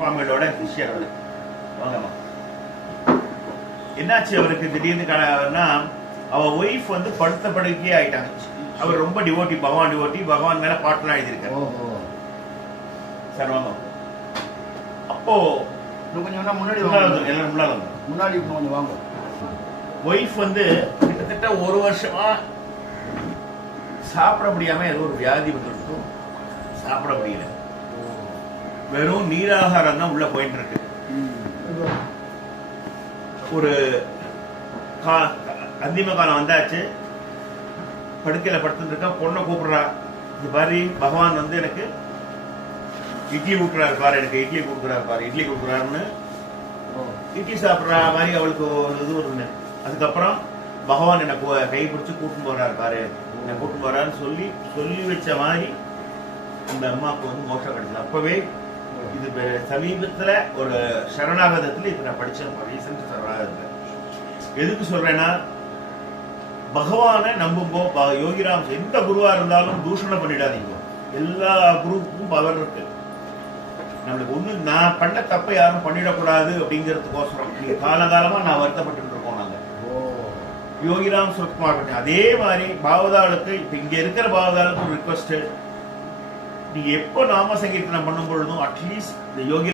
சுவாமிகளோட சிஷ்யர் அவரு. வாங்கம்மா. என்னாச்சு அவருக்கு திடீர்னு அவ ஒய்ஃப் வந்து படுத்த படுக்கையே ஆயிட்டாங்க. அவர் ரொம்ப டிவோட்டி, பகவான் மேல பாட்டுலாம் எழுதியிருக்காரு. சர்வம். அப்போ கொஞ்சம் முன்னாடி முன்னாடி கொஞ்சம் வாங்க. ஒய்ஃப் வந்து கிட்டத்தட்ட ஒரு வருஷமா சாப்பிட முடியாம ஏதோ ஒரு வியாதி வந்துருக்கு, சாப்பிட முடியல, வெறும் நீராகாரம் தான் உள்ள போயிட்டு இருக்கு. ஒரு அந்திம காலம் வந்தாச்சு, படுக்கையில படுத்துட்டு இருக்கா. பொண்ணை கூப்பிடுறா, இது பாரு பகவான் வந்து எனக்கு இட்லி ஊட்டுறாரு பாரு, எனக்கு இட்லி கொடுக்குறாரு பாரு, இட்லி கொடுக்குறாருன்னு இட்லி சாப்பிட்ற மாதிரி அவளுக்கு ஒரு இது வருது. அதுக்கப்புறம் பகவான் என்ன கை பிடிச்சி கூட்டின்னு போறாரு பாரு, என்ன கூட்டின்னு போறாருன்னு சொல்லி வச்ச மாதிரி அந்த அம்மாவுக்கு வந்து மோட்சம் கிடைச்சது. அப்பவே இது சமீபத்துல ஒரு சரணாகதத்துல இப்ப நான் படிச்சேன், ரீசெண்ட் சரணாகதத்துல. எதுக்கு சொல்றேன்னா, பகவானை நம்பும்போ, யோகிராம் எந்த குருவா இருந்தாலும் தூஷணம் பண்ணிடாதீங்க. எல்லா குருவுக்கும் பவர் இருக்கு. நம்மளுக்கு ஒண்ணு நான் பண்ண தப்பை யாரும் பண்ணிடக்கூடாது அப்படிங்கிறதுக்கோசரம் நீங்க காலகாலமா நான் வருத்தப்பட்டு இருக்கோம். நாங்க யோகிராம் சுரத்குமார் அதே மாதிரி பாவதாளுக்கு இப்ப இங்க இருக்கிற பாவதாளுக்கு ஒரு ரிக்வஸ்ட், நீங்க எப்போ நாம சங்கீர்த்தனம் பண்ணும் பொழுதும் அட்லீஸ்ட் இந்த யோகி